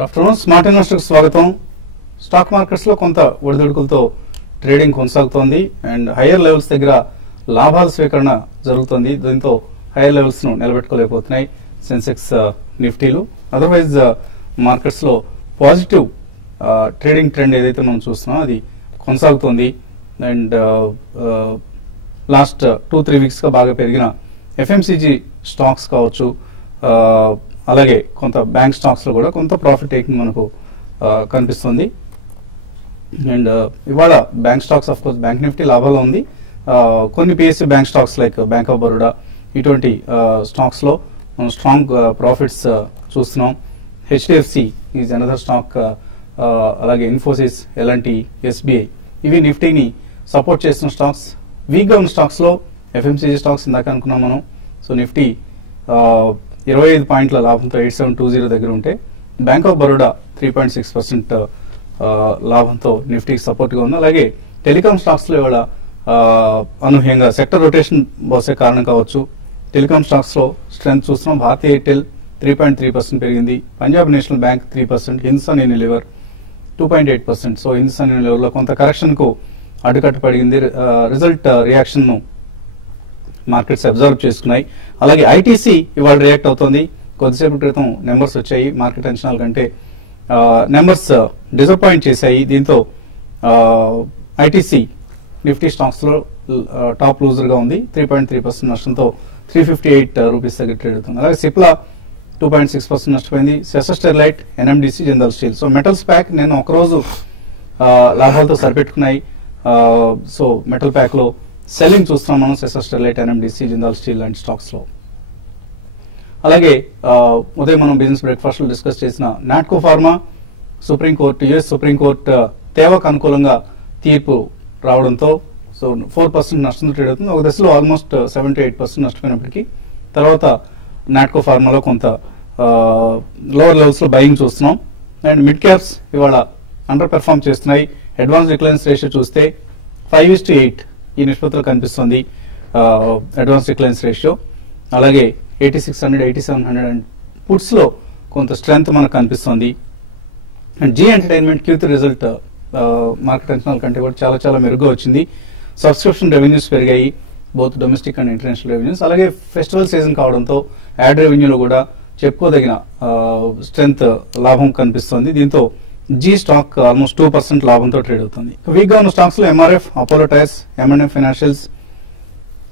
Good afternoon. Smart ఇన్వెస్టర్కి స్వాగతం. Stock markets లో కొంత ఒడిదుడుకులతో ట్రేడింగ్ కొనసాగుతోంది అండ్ హైయర్ లెవెల్స్ దగ్గర లాభాల స్వీకరణ జరుగుతుంది. దీంతో హైయర్ లెవెల్స్ ను నిలబెట్టుకోలేకపోతున్నాయి సెన్సెక్స్ నిఫ్టీలు. అదర్వైజ్ మార్కెట్స్ లో పాజిటివ్ ట్రేడింగ్ ట్రెండ్ ఏదైతే మనం చూస్తున్నామో అది కొనసాగుతోంది. అండ్ లాస్ట్ 2-3 వీక్స్ గా బాగా పెరిగిన ఎఫ్ఎంసీజీ స్టాక్స్ కావచ్చు, అలాగే కొంత బ్యాంక్ స్టాక్స్ లో కూడా కొంత ప్రాఫిట్ టేకింగ్ మనకు కనిపిస్తుంది. అండ్ ఇవాళ bank stocks of course bank Nifty లాభాల్లో ఉంది. కొన్ని PSU bank stocks like bank of Baroda ఇటువంటి స్టాక్స్ లో మనం స్ట్రాంగ్ ప్రాఫిట్స్ చూస్తున్నాం. హెచ్డిఎఫ్సి ఈజ్ అనదర్ స్టాక్, అలాగే ఇన్ఫోసిస్, ఎల్ఎన్టీ, ఎస్బీఐ ఇవి నిఫ్టీని సపోర్ట్ చేస్తున్న స్టాక్స్. వీక్ గా ఉన్న స్టాక్స్ లో ఎఫ్ఎంసీజీ స్టాక్స్ ఇందాక అనుకున్నాం మనం. సో నిఫ్టీ 25 పాయింట్ల లాభంతో 8720 దగ్గర ఉంటే బ్యాంక్ ఆఫ్ బరోడా 3.6% లాభంతో నిఫ్టీకి సపోర్ట్ గా ఉంది. అలాగే టెలికాం స్టాక్స్ లో ఇవాళ అనూహ్యంగా సెక్టర్ రొటేషన్ బహుశా కారణం కావచ్చు. టెలికాం స్టాక్స్ లో స్ట్రెంత్ చూస్తున్నాం. భారతీ ఎయిర్టెల్ 3.3% పెరిగింది, Punjab national bank 3%, Hindustan Unilever 2.8%. So Hindustan Unilever లో కొంత కరెక్షన్ కు అడ్డుకట్ట పడింది. రిజల్ట్ రియాక్షన్ ను మార్కెట్స్ అబ్జర్వ్ చేసుకున్నాయి. అలాగే ఐటీసీ ఇవాళ రియాక్ట్ అవుతోంది. కొద్దిసేపు క్రితం నెంబర్స్ వచ్చాయి, మార్కెట్ అంచనాల కంటే నెంబర్స్ డిసప్పాయింట్ చేశాయి. దీంతో ఐటీసీ నిఫ్టీ స్టాక్స్ లో టాప్ లూజర్ గా ఉంది. 3.3% నష్టంతో 358 రూపీస్ దగ్గర ట్రేడ్ అవుతుంది. అలాగే సిప్లా 2.6% నష్టపోయింది. Sesa Sterlite, NMDC, Jindal steel. So metals pack నేను ఒకరోజు లాభాలతో సరిపెట్టుకున్నాయి. సో మెటల్ ప్యాక్ లో సెల్లింగ్ చూస్తున్నాం మనం సెస స్టెర్లైట్, ఎన్ఎండిసి, జిందాల్ స్టీల్ లాంటి స్టాక్స్ లో. అలాగే ఉదయం మనం బిజినెస్ బ్రేక్ఫాస్ట్ లో డిస్కస్ చేసిన Natco pharma, Supreme Court, US Supreme Court తేవాకు అనుకూలంగా తీర్పు రావడంతో సో 4% నష్టంతో ట్రేడ్ అవుతుంది. ఒక దశలో ఆల్మోస్ట్ 7-8% నష్టపోయినప్పటికీ తర్వాత నాట్కో ఫార్మాలో కొంత లోవర్ లెవెల్స్ లో బయింగ్ చూస్తున్నాం. అండ్ మిడ్ క్యాప్స్ ఇవాళ అండర్ పెర్ఫార్మ్ చేస్తున్నాయి. అడ్వాన్స్ డిక్లైన్స్ రేషియో చూస్తే 5:8 ఈ నిష్పత్తిలో కనిపిస్తుంది అడ్వాన్స్ డిక్లైన్స్ రేషియో. అలాగే 8600, 8700 అండ్ పుట్స్ లో కొంత స్ట్రెంగ్త్ మనకు కనిపిస్తుంది. And Zee entertainment Q3 result market అంచనాల కంటే కూడా చాలా చాలా మెరుగ్గా వచ్చింది. సబ్స్క్రిప్షన్ రెవెన్యూస్ పెరిగాయి, both domestic and international revenues. అలాగే ఫెస్టివల్ సీజన్ కావడంతో యాడ్ రెవెన్యూలో కూడా చెప్పుకోదగిన స్ట్రెంగ్త్ లాభం కనిపిస్తుంది. దీంతో జీ స్టాక్ ఆల్మోస్ట్ 2% లాభంతో ట్రేడ్ అవుతుంది. వీక్ గా ఉన్న స్టాక్స్ లో MRF, Apollo tyres, M&M financials,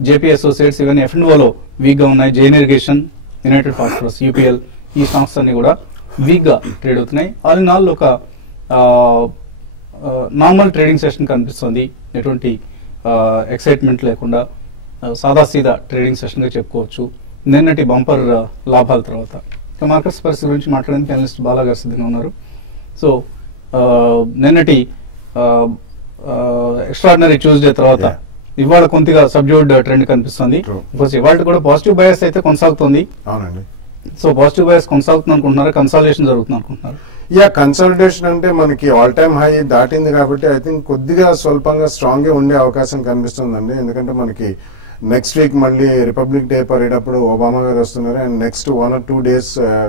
JP associates ఇవన్నీ F&O వీక్ గా ఉన్నాయి. Jain irrigation, United phosphorus, UPL ఈ స్టాక్స్ అన్ని కూడా వీక్ గా ట్రేడ్ అవుతున్నాయి. ఆల్ ఇన్ ఆల్ ఒక నార్మల్ ట్రేడింగ్ సెషన్ కనిపిస్తుంది. ఎటువంటి ఎక్సైట్మెంట్ లేకుండా సాదాసీదా ట్రేడింగ్ సెషన్ గా చెప్పుకోవచ్చు నిన్నటి బంపర్ లాభాల తర్వాత. మార్కెట్స్ పరిస్థితి గురించి మాట్లాడడానికి అనలిస్ట్ బాలా గారు సిద్ధంగా ఉన్నారు. సో నిన్నటి ఎక్స్ట్రాడినరీ ట్యూస్డే తర్వాత ఇవాళ కొద్దిగా సబ్డ్యూడ్ ట్రెండ్ కనిపిస్తుంది. ఇవాళ కూడా పాజిటివ్ బయాస్ అయితే కొనసాగుతుంది. సో పాజిటివ్ బయాస్ కొనసాగుతుంది అనుకుంటున్నారు, కన్సాలిడేషన్ జరుగుతుంది అనుకుంటున్నారు? కన్సాలిడేషన్ అంటే మనకి ఆల్ టైమ్ హై దాటింది కాబట్టి ఐ థింక్ కొద్దిగా స్వల్పంగా స్ట్రాంగ్ గా ఉండే అవకాశం కనిపిస్తుందండి. ఎందుకంటే మనకి నెక్స్ట్ వీక్ మళ్ళీ రిపబ్లిక్ డే పరేటప్పుడు ఒబామా గారు వస్తున్నారు. అండ్ నెక్స్ట్ 1 or 2 days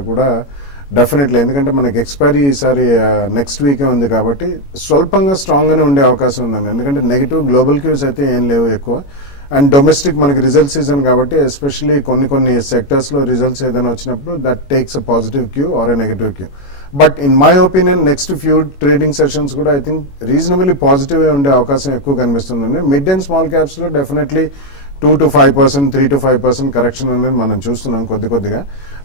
కూడా డెఫినెట్లీ, ఎందుకంటే మనకి ఎక్స్పైరీ ఈసారి నెక్స్ట్ వీకే ఉంది కాబట్టి స్వల్పంగా స్ట్రాంగ్ గానే ఉండే అవకాశం ఉందండి. ఎందుకంటే నెగిటివ్ గ్లోబల్ క్యూస్ అయితే ఏం లేవు ఎక్కువ. అండ్ డొమెస్టిక్ మనకి రిజల్ట్ సీజన్ కాబట్టి ఎస్పెషల్లీ కొన్ని సెక్టర్స్ లో రిజల్ట్స్ ఏదైనా వచ్చినప్పుడు that takes a positive cue or a negative cue. But in my opinion next few trading sessions కూడా ఐ థింక్ రీజనబుల్లీ పాజిటివ్ ఉండే అవకాశం ఎక్కువ కనిపిస్తుందండి. మిడ్ అండ్ స్మాల్ క్యాప్స్ లో డెఫినెట్లీ 2 to 5%, 3 to 5% కరెక్షన్ అనేది మనం చూస్తున్నాం కొద్దిగా.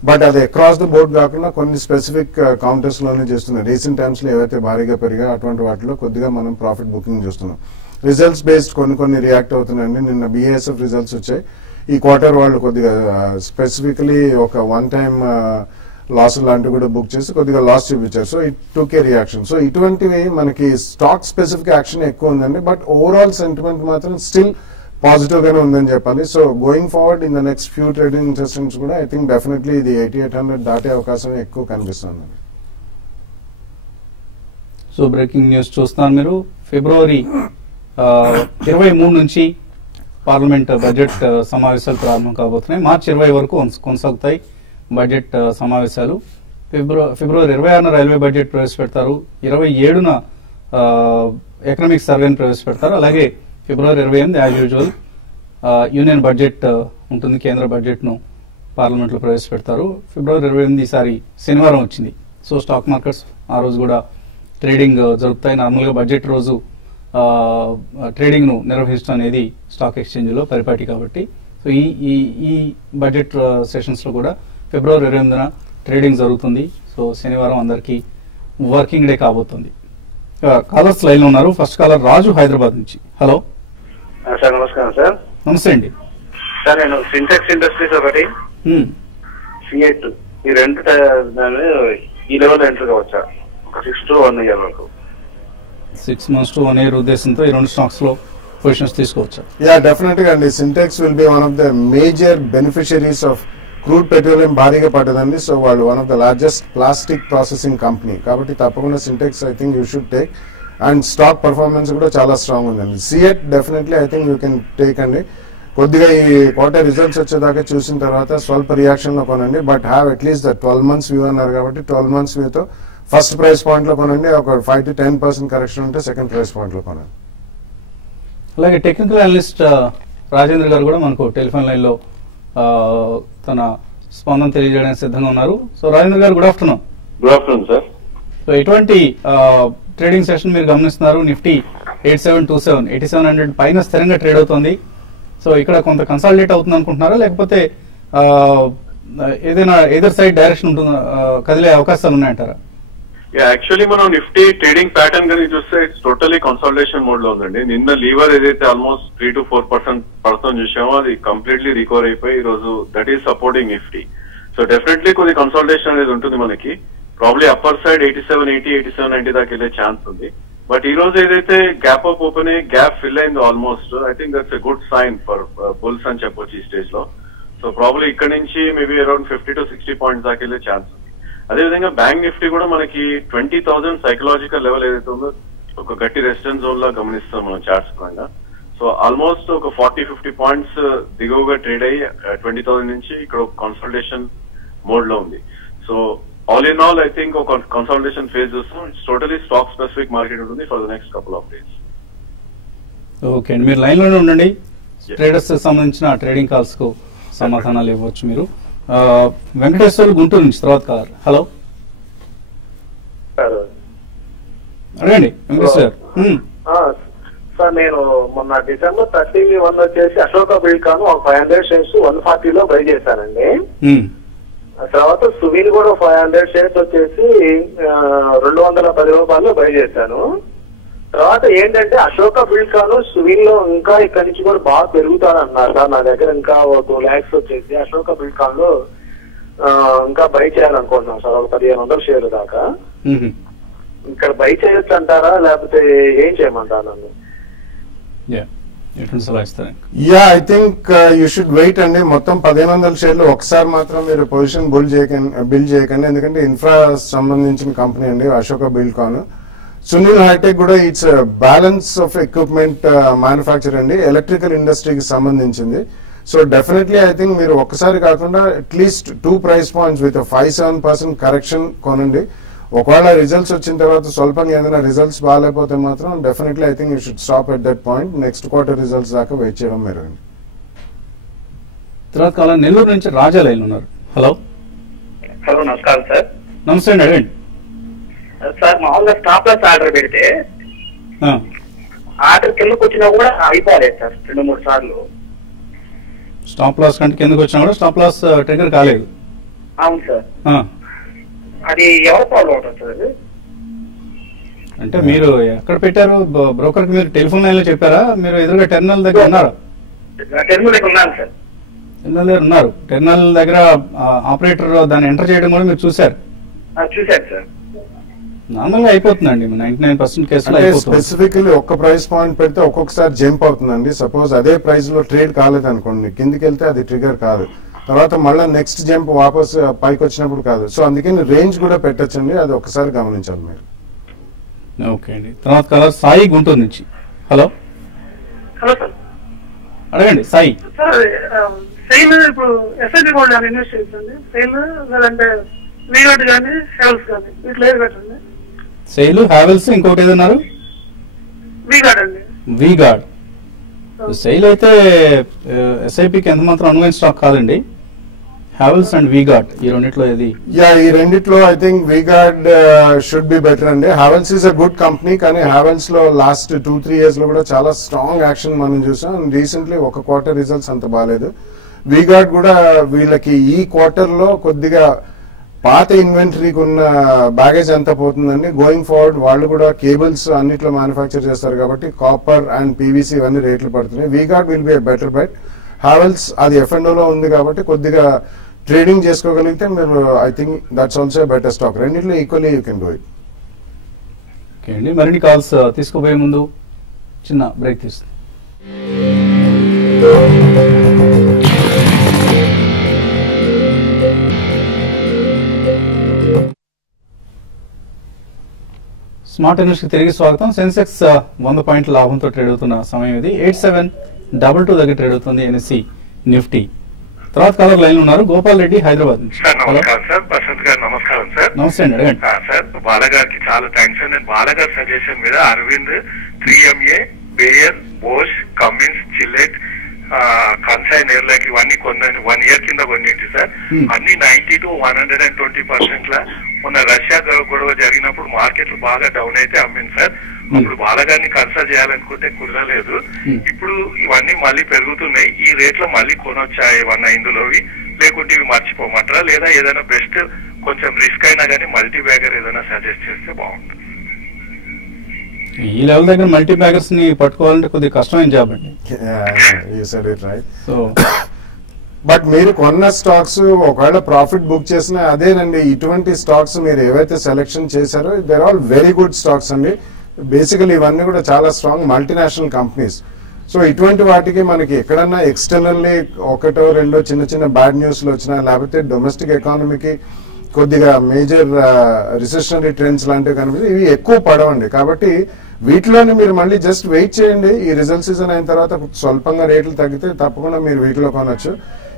బట్ అది అక్రాస్ ద బోర్డ్ కాకుండా కొన్ని స్పెసిఫిక్ కౌంటర్స్ లోనే చేస్తున్నాం. రీసెంట్ టైమ్స్ లో ఏవైతే భారీగా పెరిగా అటువంటి వాటిలో కొద్దిగా మనం ప్రాఫిట్ బుకింగ్ చూస్తున్నాం. రిజల్ట్స్ బేస్డ్ కొన్ని రియాక్ట్ అవుతున్నాయండి. నిన్న BASF రిజల్ట్స్ వచ్చాయి. ఈ క్వార్టర్ వాళ్ళు కొద్దిగా స్పెసిఫికలీ ఒక వన్ టైమ్ లాస్ లాంటివి కూడా బుక్ చేసి కొద్దిగా లాస్ చూపించారు. So it took A reaction. So ఇటువంటివి మనకి స్టాక్ స్పెసిఫిక్ యాక్షన్ ఎక్కువ ఉందండి. బట్ ఓవరాల్ సెంటిమెంట్ మాత్రం స్టిల్ పాజిటివ్ గానే ఉందని చెప్పాలి. So going forward in the next few trading sessions కూడా ఐ థింక్ డెఫినెట్లీ ఇది 8800 దాటే అవకాశం ఎక్కువ కనిపిస్తుంది. సో బ్రేకింగ్ న్యూస్ చూస్తున్నారు మీరు. ఫిబ్రవరి 23 నుంచి పార్లమెంట్ బడ్జెట్ సమావేశాలు ప్రారంభం కాబోతున్నాయి. మార్చి 20 వరకు కొనసాగుతాయి బడ్జెట్ సమావేశాలు. ఫిబ్రవరి 26న రైల్వే బడ్జెట్ ప్రవేశపెడతారు. 27న ఎకనామిక్ సర్వేని ప్రవేశపెడతారు. అలాగే ఫిబ్రవరి 28 యాజ్ యూజువల్ యూనియన్ బడ్జెట్ ఉంటుంది. కేంద్ర బడ్జెట్ను పార్లమెంట్లో ప్రవేశపెడతారు. ఫిబ్రవరి 28 ఈసారి శనివారం వచ్చింది. సో స్టాక్ మార్కెట్స్ ఆ రోజు కూడా ట్రేడింగ్ జరుపుతాయి. నార్మల్గా బడ్జెట్ రోజు ట్రేడింగ్ను నిర్వహించడం అనేది స్టాక్ ఎక్స్చేంజ్లో పరిపాటి కాబట్టి సో ఈ బడ్జెట్ సెషన్స్లో కూడా ఫిబ్రవరి 28న ట్రేడింగ్ జరుగుతుంది. సో శనివారం అందరికీ వర్కింగ్ డే కాబోతుంది. కాలర్స్ లైన్లో ఉన్నారు. ఫస్ట్ కాలర్ రాజు హైదరాబాద్ నుంచి. హలో సార్, నమస్కారం సార్. నమస్తే అండి సార్, నేను సింటెక్స్ ఇండస్ట్రీస్ ఒకటి సిఎట్ ఈ రెండు ఈ లెవెల్ ఎంటర్ కావచ్చా? ఒక 6 to 1 year వరకు 6 months to 1 year ఉద్దేశంతో ఈ రెండు స్టాక్స్ లో పొజిషన్స్ తీసుకోవచ్చా? యా, డెఫినెట్ గా అండి. Sintex will be one of the major beneficiaries of crude petroleum భారీగా పడ్డదండి. సో వాళ్ళు one of the largest plastic processing company కాబట్టి తప్పకుండా Sintex I think you should take. And stock performance కూడా చాలా స్ట్రాంగ్ ఉందండి. CEAT definitely I think you can take అండి. కొద్దిగా ఈ క్వార్టర్ రిజల్ట్స్ వచ్చేదాకా చూసిన తర్వాత స్వల్ప రియాక్షన్ లో కొనండి. But have at least 12 months view అన్నారు కాబట్టి 12 months వ్యూతో ఫస్ట్ ప్రైస్ పాయింట్ లో కొనండి. ఒక 5 to 10% కరెక్షన్ ఉంటే సెకండ్ ప్రైస్ పాయింట్ లో కొనండి. అలాగే టెక్నికల్ అనలిస్ట్ రాజేంద్ర గారు కూడా మనకు టెలిఫోన్ లైన్ లో తన స్పందన తెలియజేయడానికి సిద్ధంగా ఉన్నారు. సో రాజేంద్ర గారు, good afternoon. Good afternoon sir. So ఎటువంటి ట్రేడింగ్ సెషన్ మీరు గమనిస్తున్నారు? నిఫ్టీ 8727 8700 పైన స్థిరంగా ట్రేడ్ అవుతుంది. సో ఇక్కడ కొంత కన్సాలిడేట్ అవుతుంది అనుకుంటున్నారా, లేకపోతే ఏదైనా ఎదర్ సైడ్ డైరెక్షన్ ఉంటుందా, కదిలే అవకాశాలు ఉన్నాయంటారా? యాక్చువల్లీ మనం నిఫ్టీ ట్రేడింగ్ ప్యాటర్న్ కనుక చూస్తే ఇట్స్ టోటలీ కన్సాలిడేషన్ మోడ్ లో ఉందండి. నిన్న లీవర్ ఏదైతే ఆల్మోస్ట్ 3 to 4% పడుతుంది చూసామో అది కంప్లీట్లీ రికవర్ అయిపోయి ఈ రోజు that is supporting Nifty. So definitely కొద్ది కన్సాలిడేషన్ అనేది ఉంటుంది మనకి. ప్రాబ్లీ అప్పర్ సైడ్ 8780 8790 దాకా వెళ్ళే ఛాన్స్ ఉంది. బట్ ఈ రోజు ఏదైతే గ్యాప్ అప్ ఓపెన్ అయ్యి గ్యాప్ ఫిల్ అయిందో almost I think that's a good sign for bulls అని చెప్పొచ్చు ఈ స్టేజ్ లో. సో ప్రాబ్లీ ఇక్కడ నుంచి మేబీ అరౌండ్ 50 to 60 పాయింట్స్ దాకా వెళ్ళే ఛాన్స్ ఉంది. అదేవిధంగా బ్యాంక్ నిఫ్టీ కూడా మనకి 20,000 సైకలాజికల్ లెవెల్ ఏదైతే ఉందో ఒక గట్టి రెసిస్టెన్స్ జోన్ లా గమనిస్తాం మనం చార్ట్స్ పరంగా. సో ఆల్మోస్ట్ ఒక 40-50 పాయింట్స్ దిగువగా ట్రేడ్ అయ్యి 20,000 నుంచి ఇక్కడ ఒక కన్సల్టేషన్ మోడ్ లో ఉంది. So all in all I think ఒక కన్సల్టేషన్ ఫేజ్ చూస్తాం. It's totally stock specific market ఉంటుంది for the next couple of days. Okay అండి, మీరు లైన్ లోనే ఉండండి. ట్రేడర్స్ సంబంధించిన ట్రేడింగ్ కాల్స్ కు సమాధానాలు ఇవ్వచ్చు మీరు. వెంకటేశ్వర్ గుంటూరు నుంచి తర్వాత కాలర్. హలో, అడగండి వెంకటేశ్వర్. సార్, నేను మొన్న December 31 వచ్చేసి అశోక బిల్కాన్ ఒక 500 షేర్స్ 140 లో బై చేశానండి. తర్వాత సువీల్ కూడా 500 షేర్స్ వచ్చేసి 210 రూపాయల్లో బై చేశాను. తర్వాత ఏంటంటే అశోక బిల్కాన్ సువీల్ లో ఇంకా ఇక్కడి నుంచి కూడా బాగా పెరుగుతానన్నారు సార్. నా దగ్గర ఇంకా 2 lakhs వచ్చేసి అశోక బిల్కాన్ లో ఇంకా బై చేయాలనుకుంటున్నాం సార్. ఒక 1500 షేర్లు దాకా ఇక్కడ బై చేయొచ్చు అంటారా, లేకపోతే ఏం చేయమంటారు నన్ను? Yeah, I think you should wait అండి. మొత్తం 1500 షేర్లు ఒకసారి మాత్రం మీరు పొజిషన్ బిల్డ్ చేయకండి. ఎందుకంటే ఇన్ఫ్రా సంబంధించిన కంపెనీ అండి అశోక బిల్కాన్. సునీల్ హైటెక్ కూడా it's balance of equipment manufacture అండి, ఎలక్ట్రికల్ ఇండస్ట్రీకి సంబంధించింది. సో డెఫినెట్లీ ఐ థింక్ మీరు ఒక్కసారి కాకుండా at least 2 price points with 5-7% correction కొనండి. ఒకవేళ రిజల్ట్స్ వచ్చిన తర్వాత స్వల్పంగా ఏదైనా రిజల్ట్స్ బాగాలేకపోతే మాత్రం definitely I think you should stop at that point. Next quarter results దాకా వెయిట్ చేయడం మెరుగండి. తర్వాత కాలం నెల్లూరు నుంచి రాజా లైన్ ఉన్నారు. హలో. హలో, నమస్కారం సార్. నమస్తే అండి, అడగండి సార్. మామూలుగా స్టాప్ లాస్ ఆర్డర్ పెడితే ఆర్డర్ కిందకు వచ్చినా కూడా అయిపోలేదు సార్ 2-3 సార్లు. స్టాప్ లాస్ కంటే కిందకు వచ్చినా కూడా స్టాప్ లాస్ ట్రిగర్ కాలేదు. అవును సార్. అది ఎవరు ఫాలో అవుతుంది సార్? అది అంటే మీరు ఎక్కడ పెట్టారు? బ్రోకర్ కి మీరు టెలిఫోన్ లైన్ లో చెప్పారా? మీరు ఎదురుగా టెర్మినల్ దగ్గర ఉన్నారా? టెర్మినల్ దగ్గర ఉన్నాను సార్. టెర్మినల్ దగ్గర ఉన్నారు. టెర్మినల్ దగ్గర ఆపరేటర్ దాన్ని ఎంటర్ చేయడం కూడా మీరు చూసారు? చూసారు సార్. నార్మల్ గా అయిపోతుందండి 99% కేసులు. స్పెసిఫికలీ ఒక్క ప్రైస్ పాయింట్ పెడితే ఒక్కొక్కసారి జంప్ అవుతుందండి. సపోజ్ అదే ప్రైస్ లో ట్రేడ్ కాలేదు అనుకోండి, కిందికి వెళ్తే అది ట్రిగర్ కాదు. తర్వాత మళ్ళీ నెక్స్ట్ జంప్ వాపస్ పైకి వచ్చినప్పుడు కాదు. సో అందుకని రేంజ్ కూడా పెట్టచ్చండి, అది ఒకసారి గమనించాలి మీరు. ఓకే అండి. తర్వాత కలర్ సాయి గుంటూరు నుంచి. హలో. హలో సార్, అడగండి సాయి. సార్ సెయిల్ ఇప్పుడు ఎస్ఐపి గోల్డ్ ఇన్వెస్ట్ చేయండి. సెయిల్ లేదంటే వీగార్డ్ కానీ హెవెల్స్ కానీ ఇట్లా ఏది పెట్టండి. సెయిల్, హ్యావెల్స్, ఇంకోటి ఏదన్నారు? వీగార్డ్ అండి. వీగార్డ్. సెయిల్ అయితే ఎస్ఐపికి ఎంత మాత్రం అనువైన స్టాక్ కాదండి. హ్యావెల్స్ అండ్ వీగార్డ్ ఈ రెండిట్లో ఏది? ఈ రెండిట్లో I think V-Guard should be better అండి. Havells is a good company, కానీ హ్యావెల్స్ లో లాస్ట్ 2-3 years లో కూడా చాలా స్ట్రాంగ్ యాక్షన్ మనం చూసాం. రీసెంట్లీ ఒక క్వార్టర్ రిజల్ట్స్ అంత బాగాలేదు. వీగార్డ్ కూడా వీళ్ళకి ఈ క్వార్టర్ లో కొద్దిగా పాత ఇన్వెంటరీకి ఉన్న బ్యాగేజ్ అంతా పోతుందండి. గోయింగ్ ఫార్వర్డ్ వాళ్ళు కూడా కేబుల్స్ అన్నిట్లో మ్యానుఫ్యాక్చర్ చేస్తారు కాబట్టి కాపర్ అండ్ పీవీసీ ఇవన్నీ రేట్లు పడుతున్నాయి. V-Guard will be a better bet. Havells అది F&Oలో ఉంది కాబట్టి కొద్దిగా ట్రేడింగ్ చేసుకోగలిగితే మీరు I think that's also better stock. రెండిట్లో equally you can do it. Okay అండి, మరిన్ని కాల్స్ తీసుకోబోయే ముందు చిన్న బ్రేక్ తీస్తుంది. స్మార్ట్ ఇన్వెస్ట్ తిరిగి స్వాగతం. సెన్సెక్స్ 100 పాయింట్ల లాభంతో ట్రేడ్ అవుతున్న సమయం ఇది. 8722 దగ్గర ట్రేడ్ అవుతుంది ఎన్ఎస్సి నిఫ్టీ. తర్వాత కలర్ లైన్ ఉన్నారు గోపాల్ రెడ్డి హైదరాబాద్ నుంచి. నమస్కారం సార్. బసంత్ గారు నమస్కారం సార్. నమస్తే అండి, అడగండి సార్. బాలగారికి చాలా థ్యాంక్స్ అండి. నేను బాలగారి సజెషన్ మీద Arvind, 3MA, Bayer, Bosch, Cummins, Gillette, కన్సైన్ ఎయిర్లైక్ ఇవన్నీ కొన్నాను. 1 year కింద కొన్నింటి సార్. అన్ని 90 to 120% లా. మొన్న రష్యా గొడవ జరిగినప్పుడు మార్కెట్లు బాగా డౌన్ అయితే అమ్మింది సార్. అప్పుడు బాలగారిని కన్సల్ట్ చేయాలనుకుంటే కుదరలేదు. ఇప్పుడు ఇవన్నీ మళ్ళీ పెరుగుతున్నాయి. ఈ రేట్లో మళ్ళీ కొనొచ్చా ఏమన్నా ఇందులోవి, లేకుంటే ఇవి మర్చిపోమంటారా, లేదా ఏదైనా బెస్ట్ కొంచెం రిస్క్ అయినా కానీ మల్టీ బ్యాగర్ ఏదైనా సజెస్ట్ చేస్తే బాగుంటుంది. ఈ లెవెల్ దగ్గర మల్టీ బ్యాగర్స్ ని పట్టుకోవాలంటే కొద్దిగా కష్టమైన జాబ్ అండి. సో బట్ మీరు కొన్న స్టాక్స్ ఒకవేళ ప్రాఫిట్ బుక్ చేసినా అదేనండి. ఇటువంటి స్టాక్స్ మీరు ఏవైతే సెలెక్షన్ చేశారో they're all very good stocks అండి. బేసికలీ ఇవన్నీ కూడా చాలా స్ట్రాంగ్ మల్టీనేషనల్ కంపెనీస్. సో ఇటువంటి వాటికి మనకి ఎక్కడన్నా ఎక్స్టర్నల్లీ ఒకటో రెండో చిన్న చిన్న బ్యాడ్ న్యూస్లు వచ్చినా, లేకపోతే డొమెస్టిక్ ఎకానమీకి కొద్దిగా మేజర్ రిసెషనరీ ట్రెండ్స్ లాంటివి కనిపిస్తే ఇవి ఎక్కువ పడవండి. కాబట్టి వీటిలోనే మీరు మళ్ళీ జస్ట్ వెయిట్ చేయండి. ఈ రిజల్ట్ సీజన్ అయిన తర్వాత స్వల్పంగా రేట్లు తగ్గితే తప్పకుండా మీరు వీటిలో కొనొచ్చు.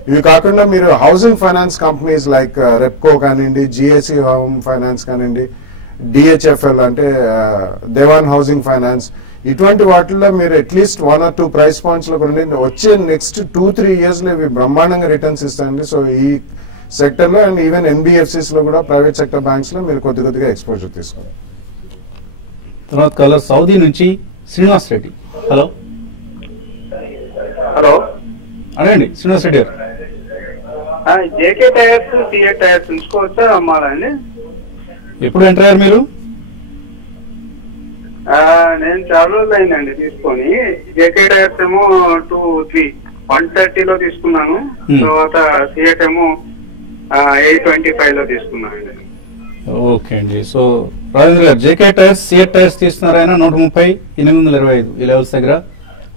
ఇవి కాకుండా మీరు housing finance companies like Repco కానివ్వండి, జిఎస్సి హోమ్ ఫైనాన్స్ కానివ్వండి, డిహెచ్ఎఫ్ఎల్ అంటే దేవాన్ హౌసింగ్ ఫైనాన్స్, ఇటువంటి వాటిల్లో మీరు అట్లీస్ట్ 1 or 2 ప్రైస్ పాయింట్స్ లో కొనండి. వచ్చే నెక్స్ట్ 2-3 years లో ఇవి బ్రహ్మాండంగా రిటర్న్స్ ఇస్తాయండి. సో ఈ సెక్టర్ లో అండ్ ఈవెన్ ఎన్బిఎఫ్సిస్ లో కూడా ప్రైవేట్ సెక్టర్ బ్యాంక్స్ లో మీరు కొద్దిగా ఎక్స్పోజర్ తీసుకోండి. తర్వాత కలర్ సౌదీ నుంచి శ్రీనివాస్ రెడ్డి. హలో హలో అడగండి శ్రీనివాస్ రెడ్డి గారు. జేకే టైర్స్, సిఎట్ టైర్స్ ఉంచుకోవచ్చా అమ్మాలండి? ఎప్పుడు ఎంటర్ అయ్యారు మీరు? నేను చాలా రోజులు అయిందండి తీసుకొని. జేకే టైర్స్ ఏమో 130 తీసుకున్నాను. తర్వాత సిఎట్ ఏమో 825 లో తీసుకున్నాను. ఓకే అండి. సో రాజేంద్ర గారు జేకే టైర్స్, సిఎట్ టైర్స్ తీసుకున్నారు. ఆయన 130, 825 ఈ లెవెల్స్ దగ్గర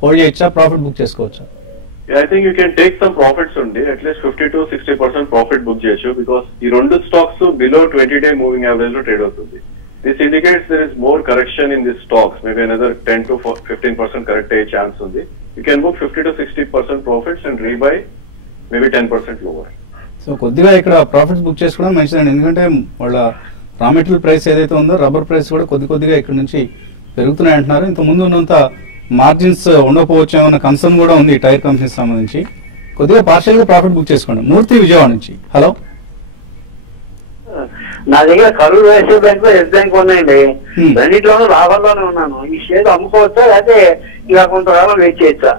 హోల్డ్ చేయొచ్చా, ప్రాఫిట్ బుక్ చేసుకోవచ్చా? I think you can take some profits only, at least 50 to 60% profit book cheyachu, because ee rendu stocks below 20-day moving average lo trade avutundi. This indicates there is more correction in these stocks, maybe another 10 to 15% correct aye chance undi. You can book 50 to 60% profits and rebuy maybe 10% lower. So కొద్దిగా ఇక్కడ profits book చేసుకోవడం మంచిదండి. ఎందుకంటే వాళ్ళ raw material price ఏదైతే ఉందో rubber price కూడా కొద్దిగా ఇక్కడ నుంచి పెరుగుతున్నాయి అంటున్నారు. ఇంత ముందు ఉన్నంత మార్జిన్స్ ఉండకపోవచ్చేమన్న కన్సర్న్ కూడా ఉంది టైర్ కంపెనీస్ సంబంధించి. కొద్దిగా పార్షియల్ గా ప్రాఫిట్ బుక్ చేసుకోండి. మూర్తి విజయవాడ నుంచి. హలో, నా దగ్గర కరూర్ వైశ్య బ్యాంక్ లో ఎస్ బ్యాంక్ ఉన్నాయండి. రెండింటిలోనూ లాభాల్లోనే ఉన్నాను. ఈ షేర్ అమ్ముకోవచ్చా, లేకపోతే ఇలా కొంతకాలం వెయిట్ చేయొచ్చా?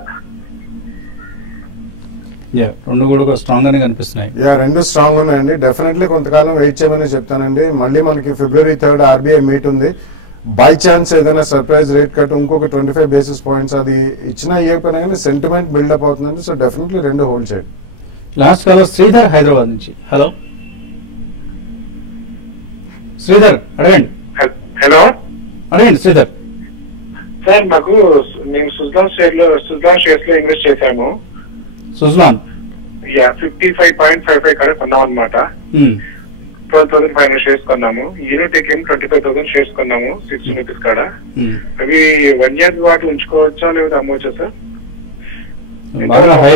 రెండు కూడా స్ట్రాంగ్ గానే కనిపిస్తున్నాయి. రెండు స్ట్రాంగ్ ఉన్నాయండి. డెఫినెట్లీ కొంతకాలం వెయిట్ చేయమని చెప్తానండి. మళ్ళీ మనకి February 3rd RBI మీట్ ఉంది. బై ఛాన్స్ ఏదైనా సర్ప్రైజ్ రేట్ కట్ ఇంకొక 25 basis points అది ఇచ్చినా ఇవ్వకపోయినా కానీ సెంటిమెంట్ బిల్డప్ అవుతుందండి. సో డెఫినెట్లీ రెండు హోల్డ్ చేయండి. లాస్ట్ కాలర్ శ్రీధర్ హైదరాబాద్ నుంచి. హలో శ్రీధర్, అడగండి. హలో, అడగండి శ్రీధర్. సార్ నాకు నేను సుజ్లాన్ షేర్స్ లో ఇన్వెస్ట్ చేశాను. సుజ్లాన్ 55.55 కాడ కొన్నాం అనమాట. 12,500 షేర్స్ కొన్నాము. యూనిటెక్ ఏం 25,000 షేర్స్ కొన్నాము 60 rupees కాడ. అవి 1 year పాటు ఉంచుకోవచ్చా లేదా అమ్మవచ్చా సార్? బాగా హై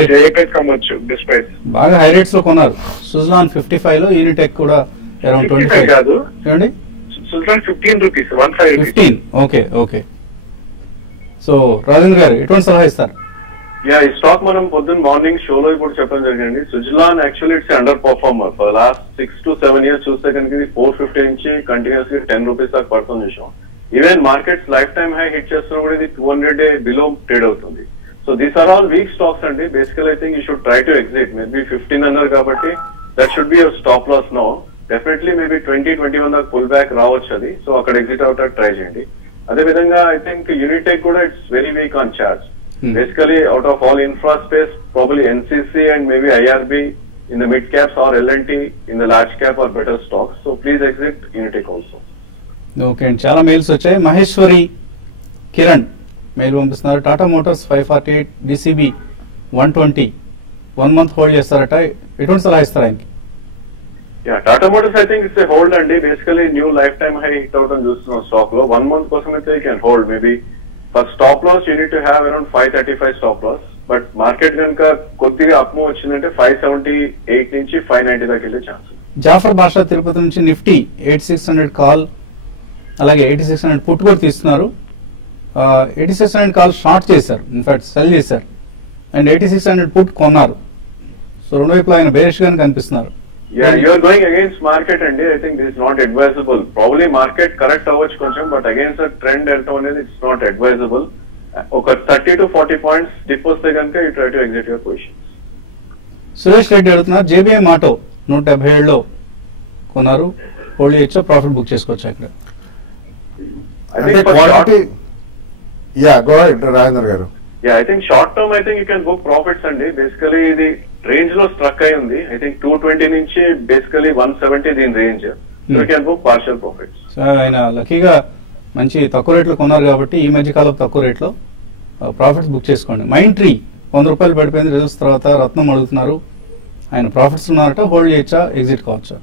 అమ్మవచ్చు బెస్ట్ ప్రైస్. బాగా హై రేట్స్ లో కొన్నారు. సుజ్లాన్ 55 లో, యూనిటెక్ కూడా అరౌండ్ 55 కాదు ఏమండి సుల్తాన్ 15 rupees 15 rupees 15. Okay okay. So Rajendra గారు ఎటువంటి సలహా ఇస్తారు? యా, ఈ స్టాక్ మనం పొద్దున్న మార్నింగ్ షోలో ఇప్పుడు చెప్పడం జరిగింది. Suzlon actually it's under performer for last 6 to 7 years చూస్తే కనుక ఇది 450 నుంచి కంటిన్యూస్ గా 10 రూపీస్ దాకా పడుతుంది చూసాం. Even markets life time high hit చేస్తున్నా కూడా ఇది 200 డే బిలో ట్రేడ్ అవుతుంది. So these are all weak stocks అండి. Basical I think you should try to exit. Maybe 15 అన్నారు కాబట్టి that should be your stop loss no. Definitely maybe 20-21 దాకా pull back రావచ్చు అది. సో అక్కడ ఎగ్జిట్ అవుట్ ట్రై చేయండి. అదే విధంగా ఐ థింక్ యూనిటెక్ కూడా it's very weak on charts. Basically, out of all infra space, probably NCC and maybe IRB in the mid caps or L&T in the large cap are better stocks. So please exit Unitech also. Okay అండి, చాలా mails వచ్చాయి. Maheshwari Kiran mail పంపిస్తున్నారు. Tata Motors 548, DCB 120 1 month hold చేస్తారట. ఎటువంటి సలహా ఇస్తారు ఆయనకి? Yeah, Tata Motors I think it's a hold and basically new lifetime high hit out on చూస్తున్నాం స్టాక్ లో. 1 month కోసం అయితే you can hold. Maybe for stop loss you need to have around 535 stop loss. But market కనుక కొద్దిగా up move వచ్చిందంటే 578 నుంచి 590 దాకా వెళ్ళే ఛాన్స్. జాఫర్ బాషా తిరుపతి నుంచి నిఫ్టీ 8600 కాల్ అలాగే 8600 పుట్ కూడా తీస్తున్నారు. 8600 కాల్ షార్ట్ చేశారు, ఇన్ఫాక్ట్ సెల్ చేశారు, అండ్ 8600 పుట్ కొన్నారు. సో రెండు వైపులా ఆయన బేరిష్ గానే కనిపిస్తున్నారు. Yeah, you are going against market and I think this is not advisable. Probably market correct అవ్వచ్చు కొంచెం, but against a trend delta అనేది it's not advisable. ఒక 30 to 40 points డిప్ వస్తే కనుక you try to exit your positions. Suresh Reddy అడుగుతున్నారు, JBM auto 177లో కొన్నారు, hold చేయొచ్చా, profit book చేసుకోవచ్చా ఇక్కడ? I think for quality, yeah, go ahead Rajendra garu. Yeah, I think short term I think you can book profits అండి. Basically ఇది range లో struck అయి ఉంది. ఐ థింక్ 220 నుంచి బేసికలీ 170 దీని range. So you can book partial profits. So ఆయన లక్కీగా మంచి తక్కువ రేట్లో కొన్నారు కాబట్టి ఈ మధ్య కాలం తక్కువ రేట్లో ప్రాఫిట్స్ బుక్ చేసుకోండి. మైండ్ ట్రీ 100 రూపాయలు పడిపోయింది రిజల్ట్స్ తర్వాత. రత్నం అడుగుతున్నారు, ఆయన ప్రాఫిట్స్ ఉన్నారట, హోల్డ్ చేయొచ్చా, ఎగ్జిట్ కావచ్చా?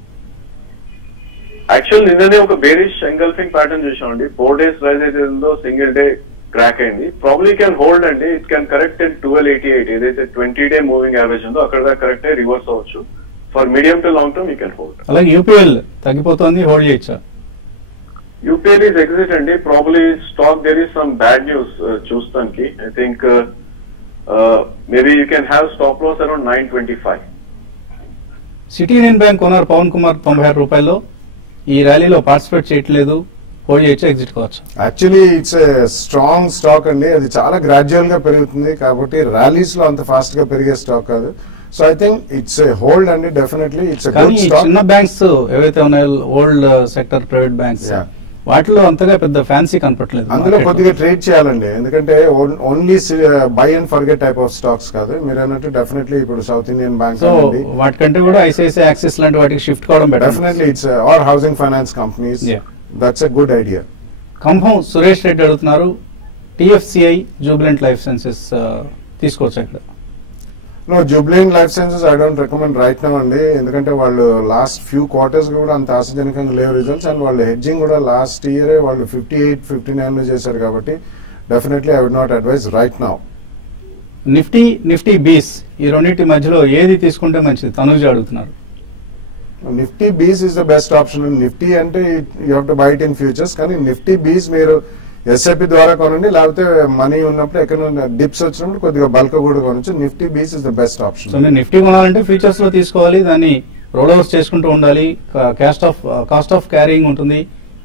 యాక్చువల్ నిన్ననే ఒక బేరిష్ ఎంగల్ఫింగ్ ప్యాటర్న్ చూసామండి. 4 days రైజ్ అయితే సింగిల్ డే క్రాక్ అయింది. ప్రాబ్లీ కెన్ హోల్డ్ అండి. ఇట్ కెన్ కరెక్ట్ ఇన్ 1288 ఏదైతే 20 day మూవింగ్ యావరేజ్ ఉందో అక్కడ దాకా కరెక్ట్ అయ్యి రివర్స్ అవ్వచ్చు. For medium to long term you can hold. అలాగే యూపీఎల్ తగ్గిపోతుంది, హోల్డ్ చేయొచ్చా? యూపీఎల్ ఈజ్ ఎగ్జిట్ అండి. Probably stock there is some bad news చూస్తానికి. I think maybe you can have stop loss around 925. City Union Bank కొన్నారు పవన్ కుమార్ 96 రూపాయల్లో. ఈ ర్యాలీలో పార్టిసిపేట్ చేయట్లేదు, హోల్డ్ చేయొచ్చా, ఎగ్జిట్ కావచ్చు? Actually it's a strong stock అండి. అది చాలా గ్రాడ్యువల్ గా పెరుగుతుంది కాబట్టి ర్యాలీస్ లో అంత ఫాస్ట్ గా పెరిగే స్టాక్ కాదు. So I think it's a hold అండి. డెఫినెట్లీ ఇట్స్ కానీ చిన్న బ్యాంక్స్ ఏవైతే ఉన్నాయో ఓల్డ్ సెక్టర్ ప్రైవేట్ బ్యాంక్స్ వాటిలో అంతగా పెద్ద ఫ్యాన్సీ కనపట్లేదు. అందులో కొద్దిగా ట్రేడ్ చేయాలండి, ఎందుకంటే only by and forget type of stocks కాదు. మీరు అన్నట్టు డెఫినెట్లీ ఇప్పుడు సౌత్ ఇండియన్ బ్యాంక్ సో వాటికంటే కూడా ఐసిఐసిఐ యాక్సిస్ లాంటి వాటికి షిఫ్ట్ కావడం better. Definitely it's or housing finance companies. That's a good idea. Khammam Suresh Reddy అడుగుతున్నారు, టిఎఫ్సిఐ జూబిలెంట్ లైఫ్ సైన్సెస్ తీసుకోవచ్చు ఇక్కడ? No, Jubilant Life Sciences I don't recommend right now అండి. ఎందుకంటే వాళ్ళు లాస్ట్ ఫ్యూ క్వార్టర్స్ కూడా అంత ఆశాజనకంగా లేవు రిజల్ట్స్. అండ్ వాళ్ళు హెడ్జింగ్ కూడా లాస్ట్ ఇయరే వాళ్ళు 58-59 లో చేశారు కాబట్టి definitely I would not advise right now. Nifty BeES ఈ రెండింటి మధ్యలో ఏది తీసుకుంటే మంచిది? తనుజ అడుగుతున్నారు. Nifty Bees is the best option. Nifty అంటే you have to buy it in futures, కానీ నిఫ్టీ బీస్ మీరు ఎస్ఐపి ద్వారా కొనండి, లేకపోతే మనీ ఉన్నప్పుడు ఎక్కడ డిప్స్ వచ్చినప్పుడు కొద్దిగా బల్క్ కూడా కొనొచ్చు. Nifty Bees is the best option. So మీరు నిఫ్టీ కొనాలంటే ఫ్యూచర్స్ లో తీసుకోవాలి, దాన్ని రోల్ ఓవర్స్ చేసుకుంటూ ఉండాలి, కాస్ట్ ఆఫ్ క్యారింగ్ ఉంటుంది,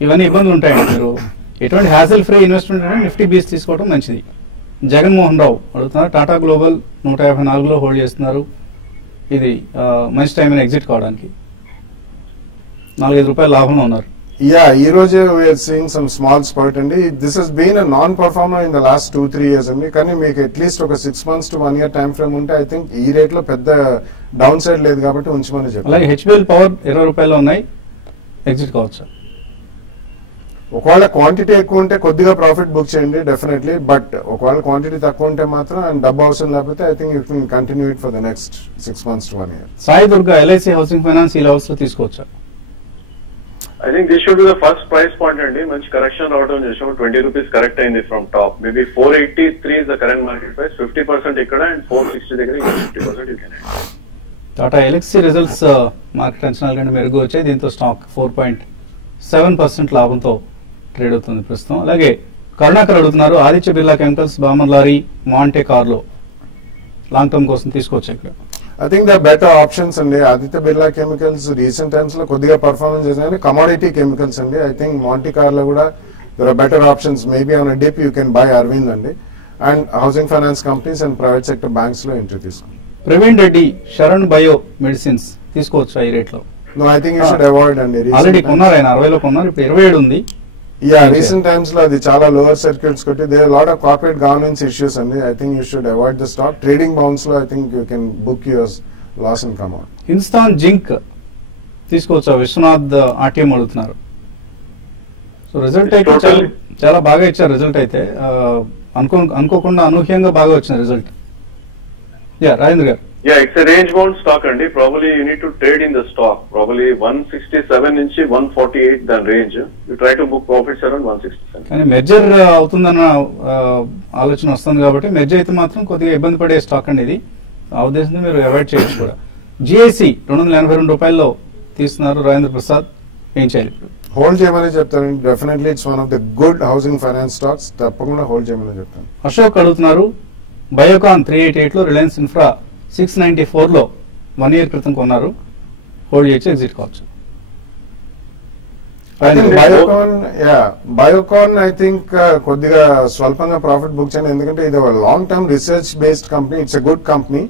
ఇవన్నీ ఇబ్బందులు ఉంటాయండి. మీరు ఎటువంటి హ్యాసిల్ ఫ్రీ ఇన్వెస్ట్మెంట్ అంటే నిఫ్టీ బీస్ తీసుకోవడం మంచిది. జగన్మోహన్ రావు అడుగుతున్నారు, టాటా గ్లోబల్ 154లో హోల్డ్ చేస్తున్నారు, ఇది మంచి టైం ఎగ్జిట్ కావడానికి. 4-5 రూపాయలు లాభంలో ఉన్నారు. యా, ఈ రోజే we are seeing some small spurt అండి. This has been a non performer in the last 2-3 years అండి. కానీ మీకు అట్లీస్ట్ ఒక 6 months to 1 year time frame ఉంటే ఐ థింక్ ఈ రేట్ లో పెద్ద డౌన్ సైడ్ లేదు కాబట్టి ఉంచమని చెప్పారు. అలాగే హెచ్బిఎల్ పవర్ 20 రూపాయలు ఉన్నాయి, ఎగ్జిట్ కావచ్చు. ఒకవేళ క్వాంటిటీ ఎక్కువ ఉంటే కొద్దిగా ప్రాఫిట్ బుక్ చేయండి డెఫినెట్లీ. బట్ ఒకవేళ క్వాంటిటీ తక్కువ ఉంటే మాత్రం అండ్ డబ్బు అవసరం లేకపోతే I think you can continue it for the next 6 months to 1 year. Sai Durga LIC housing finance ఈ లెవెల్స్ లో తీసుకోవచ్చా? I think this should be the first price point అండి. మంచి కరెక్షన్ రావడం చేసాం. 20 rupees కరెక్ట్ అయింది from top. Maybe 483 is the current market price. 50% ఇక్కడ and 460 దగ్గర 50% you can add. Tata ఎలక్సీ results market అంచనాల కంటే మెరుగు వచ్చాయి. దీంతో స్టాక్ 4.7% లాభంతో ట్రేడ్ అవుతుంది ప్రస్తుతం. అలాగే కరుణాకర్ అడుగుతున్నారు, Aditya Birla chemicals, Balmer Lawrie, Monte Carlo long term కోసం తీసుకోవచ్చు ఇక్కడ. I think the better options అండి. Aditya Birla chemicals recent times లో కొద్దిగా పర్ఫార్మెన్స్ చేసిన కమోడిటీ కెమికల్స్ అండి. ఐ థింక్ మాంటే కార్లో కూడా there are better options. Maybe on a dip you can buy Arvind అండి. And housing finance companies and private sector banks లో entry తీసుకోండి. Praveen Reddy, Sharan bio medicines తీసుకోవచ్చు ఈ రేట్ లో? No, I think you should avoid అండి. Already కొన్నారు ఆయన 60లో కొన్నారు, ఇప్పుడు 27 ఉంది. యా, రీసెంట్ టైమ్స్ లో అది చాలా లోవర్ సర్క్యూట్స్ కొట్టి they lot of corporate governance issues అండి. I think you should avoid the stock. Trading bounce లో I think you can book your loss and come out. Hindustan zinc తీసుకోవచ్చా? Vishwanath RTM అడుగుతున్నారు. So result అయితే చాలా బాగా ఇచ్చారు. Result అయితే అనుకోకుండా అనూహ్యంగా బాగా వచ్చిన రిజల్ట్. యా, రాజేంద్ర గారు. Yeah, it's a range bound stock and probably you need to trade in the stock. Probably 167 నుంచి 148 the range. You try to book profits around 167. కానీ మెర్జర్ అవుతుందన్న ఆలోచన వస్తుంది కాబట్టి మెర్జర్ అయితే మాత్రం కొద్దిగా ఇబ్బంది పడే స్టాక్ అండి ఇది. ఆ ఉద్దేశంతో మీరు అవాయిడ్ చేయొచ్చు కూడా. జిఐసి 282 రూపాయల్లో తీస్తున్నారు రాజేంద్ర ప్రసాద్, ఏం చేయాలి ఇప్పుడు? హోల్డ్ చేయమని చెప్తానండి. Definitely it's one of the good housing finance stocks. తప్పకుండా హోల్డ్ చేయమని చెప్తాను. అశోక్ అడుగుతున్నారు, బయోకాన్ 388లో, రిలయన్స్ ఇన్ఫ్రా 694లో 1 year క్రితం కొన్నారు, హోల్డ్ చేయొచ్చు, ఎగ్జిట్ కావచ్చు. బయోకాన్ ఐ థింక్ కొద్దిగా స్వల్పంగా ప్రాఫిట్ బుక్ చేయండి, ఎందుకంటే ఇది ఒక long term research based company. It's a good company.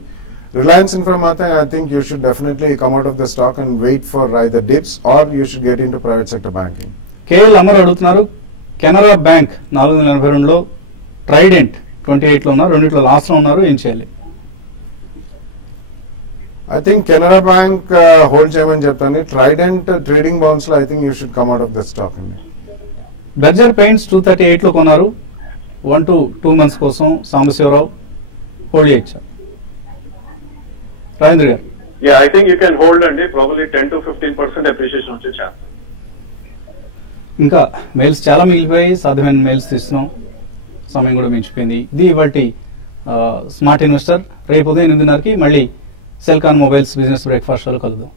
Reliance Infra మాత్రం I think you should definitely come out of the stock and wait for either dips or you should get into private sector banking. KL Amar అడుగుతున్నారు, Canara bank 482లో, Trident 28లో ఉన్నారు, రెండిట్లో loss లో ఉన్నారు, ఏం చేయాలి? I think Canara bank hold చేయమని చెప్తాను. ట్రైడెంట్ ట్రేడింగ్ బౌన్స్ లో I think you should come out of the stock అండి. బెర్జర్ పెయింట్స్ 238లో కొన్నారు, 1 to 2 months కోసం, సాంబశివరావు, హోల్డ్ చేయొచ్చా? రాజేంద్ర గారు. Yeah, I think you can hold అండి. Probably 10 to 15% appreciation వచ్చే ఛాన్స్. ఇంకా మెయిల్స్ చాలా మిగిలిపోయి, సాధ్యమైన మెయిల్స్ తీస్తున్నాం, సమయం కూడా మించిపోయింది. ఇది ఇవాల్టి స్మార్ట్ ఇన్వెస్టర్. రేపు ఉదయం 8:30కి మళ్ళీ సెల్కాన్ మొబైల్స్ బిజినెస్ బ్రేక్ఫాస్ట్ షోలో కలుద్దాం.